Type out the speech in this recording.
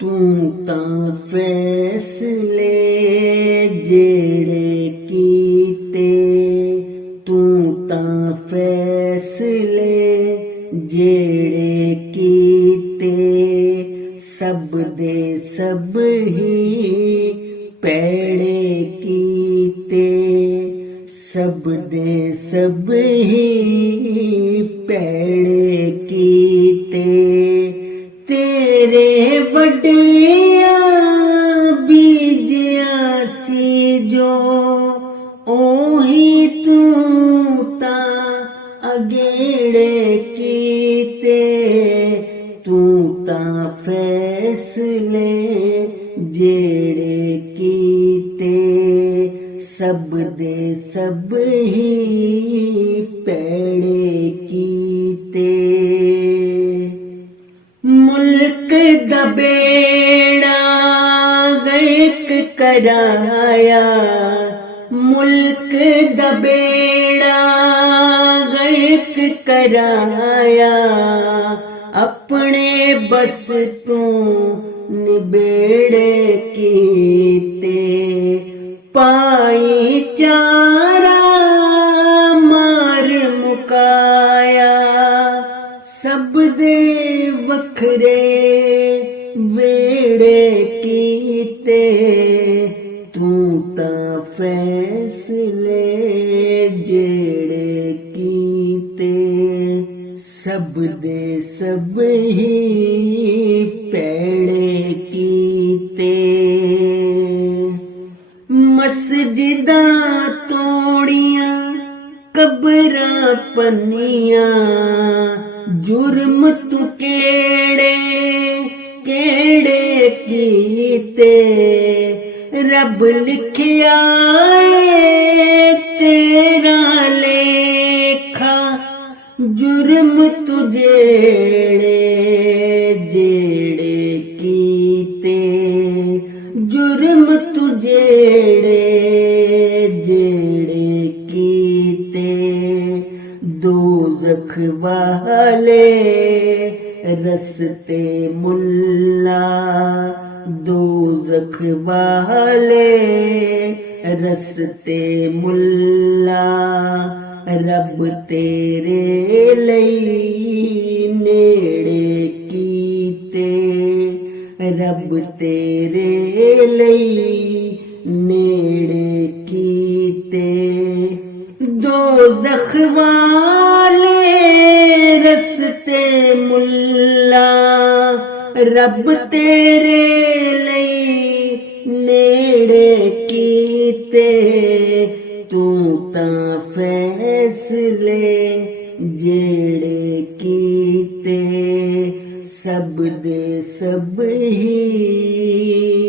ਤੂੰ ਤਾਂ ਫੈਸਲੇ ਜਿਹੜੇ ਕੀਤੇ, ਤੂੰ ਤਾਂ ਫੈਸਲੇ ਜਿਹੜੇ ਕੀਤੇ, ਸਭ ਦੇ ਸਭ ਹੀ ਪੈੜੇ ਕੀਤੇ, ਸਭ ਦੇ ਸਭ ਹੀ ਪੈੜੇ ਕੀਤੇ। ਤੇਰੇ ਵੱਡਿਆਂ ਬੀਜਿਆ ਸੀ ਜੋ, ਉਹੀ ਤੂੰ ਤਾਂ ਅਗੇੜੇ ਕੀਤੇ। ਤੂੰ ਤਾਂ ਫੈਸਲੇ ਜਿਹੜੇ ਕੀਤੇ, ਸਭ ਦੇ ਸਭ ਹੀ ਪੈੜੇ ਕੀਤੇ। ਮੁਲਕ ਦਾ ਬੇੜਾ ਗਰਕ ਕਰਾਇਆ, ਮੁਲਕ ਦਾ ਬੇੜਾ ਗਰਕ ਕਰਾਇਆ। ਆਪਣੇ ਬਸ ਤੂੰ ਨਿਬੇੜੇ ਕੀਤੇ, ਭਾਈਚਾਰਾ ਮਾਰ ਮੁਕਾਇਆ। ਸਭ ਦੇ ਵੱਖਰੇ ਵੇੜੇ ਕੀਤੇ, ਤੂੰ ਤਾਂ ਫੈਸਲੇ ਜਿਹੜੇ ਕੀਤੇ, ਸਭ ਦੇ ਸਭ ਹੀ ਪੈੜੇ ਕੀਤੇ। ਮਸਜਿਦਾਂ ਤੋੜੀਆਂ, ਕਬਰਾਂ ਪੰਨੀਆਂ, ਜੁਰਮ ਤੂੰ ਕਿਹੜੇ ਕਿਹੜੇ ਕੀਤੇ। ਰੱਬ ਲਿਖਿਆ ਏ ਤੇਰਾ ਲੇਖਾ, ਜੁਰਮ ਤੂੰ ਜਿਹੜੇ ਜਿਹੜੇ ਕੀਤੇ, ਜੁਰਮ ਤੂੰ ਜਿਹੜੇ ਜਿਹੜੇ ਕੀਤੇ। ਦੋਜ਼ਖ ਵਾਲੇ ਰਸਤੇ ਮੁੱਲਾ, ਦੋਜ਼ਖ ਵਾਲੇ ਰਸਤੇ ਮੁੱਲਾ। ਰੱਬ ਤੇਰੇ ਲਈ ਨੇੜੇ ਕੀਤੇ, ਰੱਬ ਤੇਰੇ ਲਈ ਨੇੜੇ ਕੀਤੇ। ਦੋਜ਼ਖ ਵਾਲੇ ਰਸਤੇ ਮੁੱਲਾ, ਰੱਬ ਤੇਰੇ ਲਈ ਨੇੜੇ ਕੀਤੇ। ਤੂੰ ਤਾਂ ਫੈਸਲੇ ਜਿਹੜੇ ਕੀਤੇ, ਸਭ ਦੇ ਸਭ ਹੀ